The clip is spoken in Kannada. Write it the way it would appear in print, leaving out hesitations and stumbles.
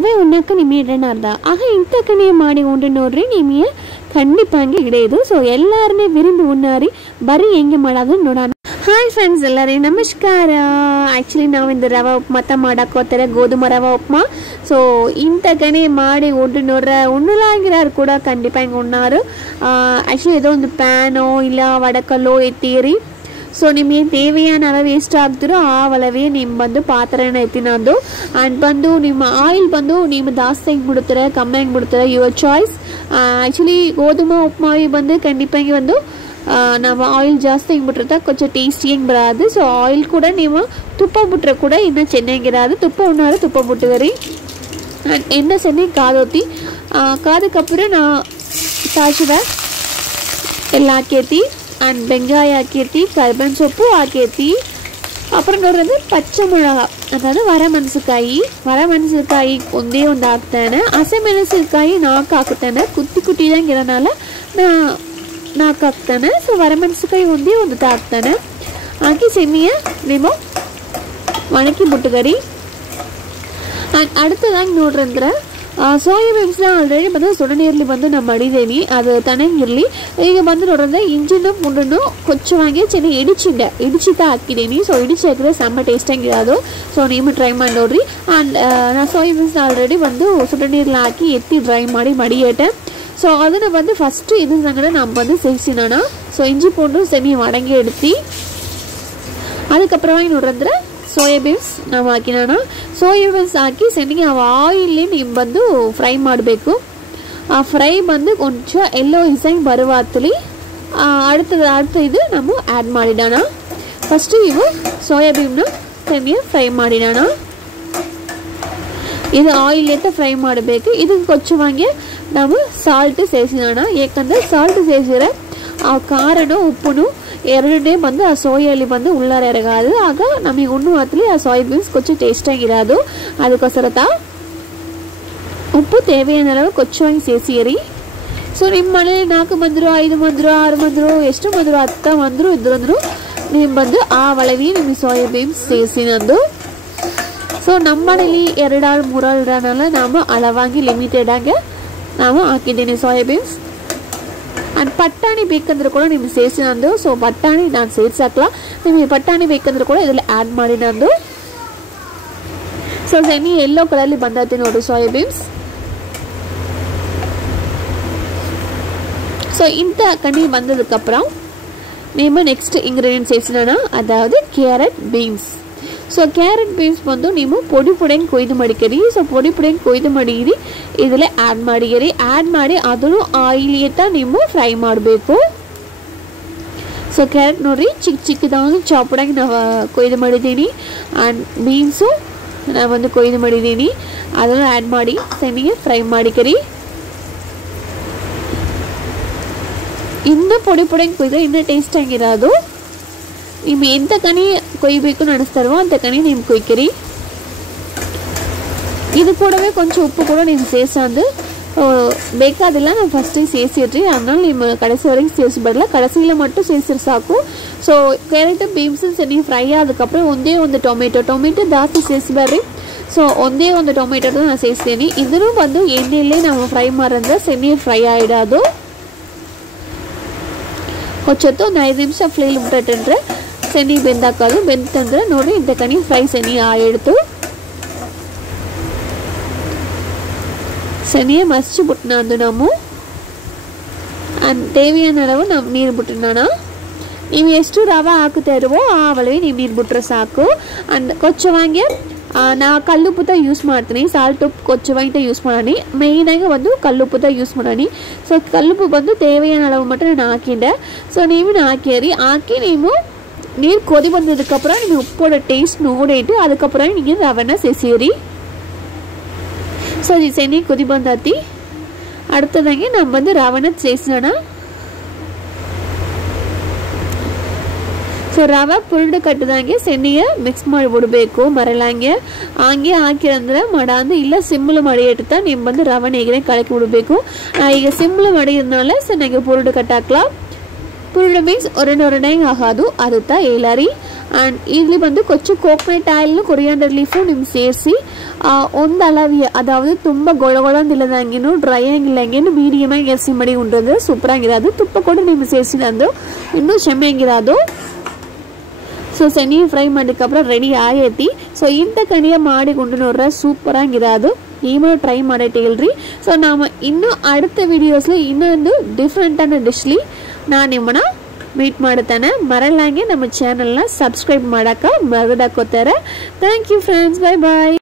ರವೆ ಉಣ್ಣಕ್ಕೆ ನಿಮಗೆ ಇಡೋಣ ಆಗ ಇಂಥ ಕಣೆ ಮಾಡಿ ಉಂಡು ನೋಡ್ರಿ ನಿಮಗೆ ಖಂಡಿತಂಗೆ ಹಿಡಿಯೋದು ಸೊ ಎಲ್ಲರನ್ನೇ ವಿರುಂಬಿ ಉಣ್ಣಾರಿ ಬರೀ ಹೆಂಗೆ ಮಾಡೋದು ನೋಡೋಣ ಹಾಯ್ ಫ್ರೆಂಡ್ಸ್ ಎಲ್ಲರಿಗೂ ನಮಸ್ಕಾರ ಆ್ಯಕ್ಚುಲಿ ನಾವಿಂದು ರವೆ ಉಪ್ಮಾ ಮಾಡಾಕೋತಾರೆ ಗೋಧುಮ ರವೆ ಉಪ್ಮಾ ಸೊ ಇಂಥ ಕಣೆ ಮಾಡಿ ಉಂಡು ನೋಡ್ರೆ ಉಣ್ಣಲಾಗಿರೋರು ಕೂಡ ಖಂಡಿತಂಗೆ ಉಣ್ಣಾರು ಆ್ಯಕ್ಚುಲಿ ಇದೋ ಒಂದು ಪ್ಯಾನೋ ಇಲ್ಲ ವಡಕಲ್ಲೋ ಎತ್ತೀರಿ ಸೊ ನಿಮಗೆ தேவையான அளவு ಎಷ್ಟು ಆಗ್ತಿರೋ ಆ அளவே ನಿಮ್ಮ ಬಂದು ಪಾತ್ರೆನ ಎತ್ತಿನದು ಆ್ಯಂಡ್ ಬಂದು ನಿಮ್ಮ ಆಯಿಲ್ ಬಂದು ನಿಮ್ಮ ಜಾಸ್ತಿ ಹೆಂಗೆ ಬಿಡುತ್ತಾರೆ ಕಮ್ಮಿ ಹೆಂಗೆ ಬಿಡುತ್ತಾರೆ ಯುವರ್ ಚಾಯ್ಸ್ ಆ್ಯಕ್ಚುಲಿ ಗೋಧುಮ ಉಪ್ಮಾವಿ ಬಂದು ಖಂಡಿತಂಗೆ ಒಂದು ನಾವು ಆಯಿಲ್ ಜಾಸ್ತಿ ಹೆಂಗೆ ಬಿಟ್ಟಿರ್ತಾ ಕೊಂಚ ಟೇಸ್ಟಿ ಹೆಂಗೆ ಬರೋದು ಸೊ ಆಯಿಲ್ ಕೂಡ ನೀವು ತುಪ್ಪ ಬಿಟ್ರೆ ಕೂಡ ಇನ್ನೂ ಚೆನ್ನಾಗಿರೋದು ತುಪ್ಪ ಉಣ್ಣಾರು ತುಪ್ಪ ಬಿಟ್ಟಿದ್ರಿ ಆ್ಯಂಡ್ ಎಣ್ಣೆ ಚೆನ್ನಾಗಿ ಕಾದೋತಿ ಕಾದಕ್ಕப்புறம் நான் ಸಾಸಿವೆ ಎಲ್ಲ ಹಾಕೈತಿ அண்ட் வெங்காயம் ஆக்கியத்தி கருவேப்பிலை சோப்பு ஆக்கியத்தி அப்புறம் ನೋಡ್றது பச்சை மிளகா அதாவது வரமெಣಸಿನಕಾಯಿ ಒಂದೇ ಒಂದು ಹಾಕ್ತೇನೆ ಹಸಿಮೆಣಸಿನಕಾಯಿ 4 ಹಾಕ್ತೇನೆ ಕುಟ್ಟಿ ಕುಟ್ಟಿದಂಗೆ ಇರೋನಾಲ 4 ಹಾಕ್ತೇನೆ ಸೊ வரமெಣಸಿನಕಾಯಿ ಒಂದೇ ಒಂದು ಹಾಕ್ತೇನೆ ಹಾಕಿ ಸೆಮಿಯ ನೀವು ಒಣಗಿ ಬಿಟ್ಟುಗರಿ ಅಂಡ್ அடுத்தದಾಗಿ ನೋಡ್ರಂದ್ರೆ ಸೋಯಾ ಬೀನ್ಸ್ನ ಆಲ್ರೆಡಿ ಬಂದು ಸುಡ ನೀರಲ್ಲಿ ಬಂದು ನಾನು ಮಾಡಿದ್ದೀನಿ ಅದು ತಣ್ಣಗಿರಲಿ ಈಗ ಬಂದು ನೋಡಿದ್ರೆ ಇಂಜಿನ ಮುಂಡನ್ನು ಕೊಚ್ಚವಾಗಿ ಚೆನ್ನಾಗಿ ಇಡಿಚಿತಾ ಹಾಕಿದ್ದೀನಿ ಸೊ ಇಡಿಚಿ ಹಾಕಿದ್ರೆ ಸಮ್ಮ ಟೇಸ್ಟಾಗಿರೋದು ಸೊ ನೀವು ಟ್ರೈ ಮಾಡಿ ನೋಡ್ರಿ ಆ್ಯಂಡ್ ನಾನು ಸೋಯಾ ಬೀನ್ಸ್ನ ಆಲ್ರೆಡಿ ಬಂದು ಸುಡ ನೀರಲ್ಲಿ ಹಾಕಿ ಎತ್ತಿ ಡ್ರೈ ಮಾಡಿ ಮಡಿಯೇಟೆ ಸೊ ಅದನ್ನು ಬಂದು ಫಸ್ಟ್ ಇದು ಸಂಗಡ நான் வந்து சேசினானா ஸோ இஞ்சி பூண்டு செமி வடங்கி எடுத்து அதுக்கப்புறமா ನೋಡ್ರಂದ್ರೆ ಸೋಯಾ ಬೀನ್ಸ್ ನಾವು ಹಾಕಿನೋಣ ಸೋಯಾ ಬೀನ್ಸ್ ಹಾಕಿ ಸೆನ್ನಿಗೆ ಆ ಆಯಿಲ್ ನೀವು ಬಂದು ಫ್ರೈ ಮಾಡಬೇಕು ಆ ಫ್ರೈ ಬಂದು ಕೊಂಚ ಎಲ್ಲೋ ಡಿಸೈನ್ ಬರುವ ಹತ್ತಲಿ அடுத்த ಇದು ನಾವು ಆ್ಯಡ್ ಮಾಡಿಡೋಣ ಫಸ್ಟ್ ಇವು ಸೋಯಾ ಬೀನ್ನ ಸೆನ್ನಿಗೆ ಫ್ರೈ ಮಾಡಿಡೋಣ ಇದು ಆಯಿಲ್ ಎತ್ತ ಫ್ರೈ ಮಾಡಬೇಕು ಇದಕ್ಕೆ ಕೊಂಚವಾಗಿ ನಾವು ಸಾಲ್ಟ್ ಸೇರಿಸೋಣ ಯಾಕಂದರೆ ಸಾಲ್ಟ್ ಸೇರಿಸಿದ್ರೆ ಆ ಖಾರನೂ ಉಪ್ಪುನು ಎರಡನೇ ಬಂದು ಆ ಸೋಯಲ್ಲಿ ಬಂದು ಉಳ್ಳಾರ ಎರಗಾದು ಆಗ ನಮಗೆ ಉಣ್ಣು ಹತ್ತಲಿ ಆ ಸೋಯಾ ಬೀನ್ಸ್ ಕೊಂಚ ಟೇಸ್ಟಾಗಿರೋದು ಅದಕ್ಕೋಸ್ಕರ ಉಪ್ಪು தேவையான அளவு ಕೊಂಚವಾಗಿ ಸೇರಿಸಿರಿ ಸೊ ನಿಮ್ಮ ಮನೇಲಿ 4 ಮಂದಿರೋ 5 ಮಂದಿರೋ 6 ಮಂದಿರೋ ಎಷ್ಟು ಮಂದಿರೋ 10 ಮಂದಿರೋ ಇದ್ರಂದ್ರು ನೀವು ಬಂದು ಆ ಒಳಗೆ ನಿಮಗೆ ಸೋಯಾ ಬೀನ್ಸ್ ಸೇರಿಸಿನಂದು ಸೊ ನಮ್ಮ ಮನೇಲಿ 2 ಆಳು 3 ಆಳು ಇರೋನಲ್ಲ ನಾವು ಅಳವಾಗಿ ಲಿಮಿಟೆಡ್ ಆಗಿ ನಾವು ಹಾಕಿದ್ದೀನಿ ಸೋಯಾ ಬೀನ್ಸ್ ಅಂಡ್ ಪಟ್ಟಾಣಿ ಬೇಕಂದ್ರೆ ಕೂಡ ನಿಮಗೆ ಸೇರಿಸಿ ನಂದು ಸೊ ಪಟ್ಟಾಣಿ ನಾನು ಸೇರಿಸಾಕಲ್ಲ ನಿಮಗೆ ಪಟ್ಟಾಣಿ ಬೇಕಂದ್ರೆ ಕೂಡ ಇದರಲ್ಲಿ ಆ್ಯಡ್ ಮಾಡಿ ನಂದು ಸೊ ಸೆಮಿ ಯೆಲ್ಲೋ ಕಲರ್ಲಿ ಬಂದೈತಿ ನೋಡ್ರಿ ಸೋಯಾ ಬೀನ್ಸ್ ಸೊ ಇಂಥ ಕಣ್ಣಿ ಬಂದದಕ್ಕப்புறம் ನೀವು ನೆಕ್ಸ್ಟ್ ಇಂಗ್ರೀಡಿಯೆಂಟ್ಸ್ ಸೇರಿಸೋಣ ಅದಾவது carrot beans so carrot beans ಬಂದು ನೀವು ಪೊಡಿ ಪೊಡಿಯಂಗೆ ಕೊಯ್ದು ಮಡಿಕರಿ ಸೊ ಪೊಡಿ ಪೊಡಿಯಂಗೆ ಕೊಯ್ದು ಮಡಿಗಿರಿ ಇದರಲ್ಲೇ ಆ್ಯಡ್ ಮಾಡಿರಿ ಆ್ಯಡ್ ಮಾಡಿ ಅದನ್ನು ಆಯಿಲ್ ಎತ್ತ ನೀವು ಫ್ರೈ ಮಾಡಬೇಕು ಸೊ ಕ್ಯಾರೆಟ್ ನೋಡಿರಿ ಚಿಕ್ಕದಾಗಿ ಚಾಪಡಾಗಿ ನಾವು ಕೊಯ್ದು ಮಾಡಿದ್ದೀನಿ ಆ್ಯಂಡ್ ಬೀನ್ಸು ನಾವೊಂದು ಕೊಯ್ದು ಮಾಡಿದ್ದೀನಿ ಅದನ್ನು ಆ್ಯಡ್ ಮಾಡಿ ಸೆಮಿಗೆ ಫ್ರೈ ಮಾಡಿಕರಿ ಇನ್ನೂ ಪೊಡಿ ಪೊಡಿಯಂಗೆ ಕೊಯ್ದ್ರೆ ಇನ್ನೂ ಟೇಸ್ಟಾಗಿರೋದು ನೀವು ಎಂಥ ಕಣಿ ಕೊಯ್ಬೇಕು ನಡೆಸ್ತಾರೋ ಅಂಥ ಕಣಿ ನೀವು ಕೊಯ್ಕಿರಿ ಇದು ಕೂಡವೇ ಕೊಂಚ ಉಪ್ಪು ಕೂಡ ನೀವು ಸೇರಿಸೋದು ಬೇಕಾದಿಲ್ಲ ನಾವು ಫಸ್ಟಿಗೆ ಸೇರಿಸಿಡ್ರಿ ಅದನ್ನ ನಿಮ್ಮ ಕಡೆಸಿವರೆಗೆ ಸೇರಿಸಬಾರಲ್ಲ ಕಡೆಸಿಲ್ಲ ಮಟ್ಟು ಸೇರಿಸಿದ್ರೆ ಸಾಕು ಸೊ ಕ್ಯಾರೆಟ್ ಬೀನ್ಸ್ ನೀವು ಫ್ರೈ ಆದಕ್ಕப்புறம் ಒಂದೇ ಒಂದು ಟೊಮೆಟೊ ಜಾಸ್ತಿ ಸೇರಿಸಬೇಡ್ರಿ ಸೊ ಒಂದೇ ಒಂದು ಟೊಮೆಟೊ ನಾನು ಸೇರಿಸ್ತೀನಿ ಇದನ್ನು ಬಂದು ಎಣ್ಣೆಯಲ್ಲೇ ನಾವು ಫ್ರೈ ಮಾಡಿದ್ರೆ ಸೆಮಿ ಫ್ರೈ ಆಯಿಡೋದು ಹೊಚ್ಚೊತ್ತು ಒಂದು 5 ನಿಮಿಷ ಫ್ಲೇಲ್ ಬಿಟ್ಟಂದ್ರೆ ಸೆನಿ ಬೆಂದಾಕೋದು ಬೆಂತಂದ್ರೆ ನೋಡಿ ಇಂಥ ಕಣಿ ಫ್ರೈ ಸೆನಿ ಆಯಿಡ್ತು ಸೆನಿಯೇ ಮಸ್ಚು ಬಿಟ್ಟನಂದು ನಾವು தேவையான அளவு ನಾವು ನೀರು ಬಿಟ್ಟಿನೋಣ ನೀವು ಎಷ್ಟು ರವೆ ಹಾಕುತ್ತೀರೋ ಆ ಒಳಗೆ ನೀವು ನೀರು ಬಿಟ್ಟರೆ ಸಾಕು ಅಂಡ್ ಕೊಂಚವಾಗಿ ನಾ ಕಲ್ಲುಪ್ಪುತ ಯೂಸ್ ಮಾಡ್ತೀನಿ ಸಾಲ್ಟ್ ಉಪ್ಪು ಕೊಂಚವಾಗಿ ಯೂಸ್ ಮಾಡೋಣ ಮೇಯ್ನಾಗಿ ಒಂದು ಕಲ್ಲುಪ್ಪುತ ಯೂಸ್ ಮಾಡೋಣ ಸೊ ಕಲ್ಲುಪ್ಪು ಬಂದು தேவையான அளவு மட்டும் ನಾನು ಹಾಕಿದ್ದೆ ಸೊ ನೀವು ಹಾಕಿ ನೀವು நீர் கொதி வந்ததுக்கு அப்புறம் நீங்க உப்போட டேஸ்ட் நோடிட்டு அதுக்கப்புறம் நீங்க ரவனை சேசிரி சோ இது செனி கொதி ಬಂದಾತಿ அடுத்ததாங்க நம்ம வந்து ரவனை சேசனா ಸೊ ರವೆ ಪುಲ್ಡ್ ಕಟ್ಟದಂಗೆ ಸೆನ್ನಿಗೆ ಮಿಕ್ಸ್ ಮಾಡಿ ಬಿಡಬೇಕು ಮರಳಂಗೆ ಹಂಗೆ ಹಾಕಿರಂದ್ರೆ ಮಾಡಂದು ಇಲ್ಲ ಸಿಮ್ಮಲು ಮಾಡಿ ಇಡ್ತಾ ನೀವು ಬಂದು ರವೆ ಹೇಗೆ ಕಲಕಿ ಬಿಡಬೇಕು ಈಗ ಸಿಮ್ಮಲು ಮಾಡಿದ್ನಾಲೆ ಸೆನ್ನಿಗೆ ಪುಲ್ಡ್ ಕಟ್ಟಾಕ್ಲಾ ಪುರುಡು ಮೀನ್ಸ್ ಒರಡೊರಡಂಗೆ ಆಗೋದು ಅದತ್ತ ಹೇಳರಿ. ಆ್ಯಂಡ್ ಇಲ್ಲಿ ಬಂದು ಕೊಚ್ಚು ಕೋಕೋನಟ್ ಆಯಿಲ್ನು ಕೊರಿಯಾಂಡರ್ ಲೀಫು ನಿಮ್ಗೆ ಸೇರಿಸಿ ಒಂದು ಅಳವಿ ಅದಾவது ತುಂಬ ಗೊಳಗೊಳಂದಿಲ್ಲದಂಗೇನು ಡ್ರೈ ಆಗಿಲ್ಲಂಗೇನು ಮೀಡಿಯಮಾಗಿ ಎಸಿ ಮಾಡಿ ಉಂಡ್ರೆ ಸೂಪರಾಗಿರೋದು. ತುಪ್ಪ ಕೂಡ ನಿಮ್ಗೆ ಸೇರಿಸಿದಂದು ಇನ್ನೂ ಚೆಮ್ಮೆಂಗಿರೋದು. ಸೊ ಸೆನಿ ಫ್ರೈ ಮಾಡೋಕ್ಕப்புறம் ರೆಡಿ ಆಗೈತಿ. ಸೊ ಇಂಥ ಕಣಿಯ ಮಾಡಿಕೊಂಡು ನೋಡ್ರೆ ಸೂಪರಾಗಿರೋದು. ನೀವು ಟ್ರೈ ಮಾಡೈತೆ ಹೇಳ್ರಿ. ಸೊ ನಾವು ಇನ್ನೂ அடுத்த ವಿಡಿಯೋಸ್ಲಿ ಇನ್ನೊಂದು ಡಿಫ್ರೆಂಟಾன ಡಿಶ್ಲಿ ನಾನು ನಿಮ್ಮನ್ನ ಮೀಟ್ ಮಾಡುತ್ತೇನೆ. ಮರಳಂಗೆ ನಮ್ಮ ಚಾನಲ್ನ ಸಬ್ಸ್ಕ್ರೈಬ್ ಮಾಡೋಕೆ ಮರದಾಕೋತಾರೆ. Thank you friends, bye bye.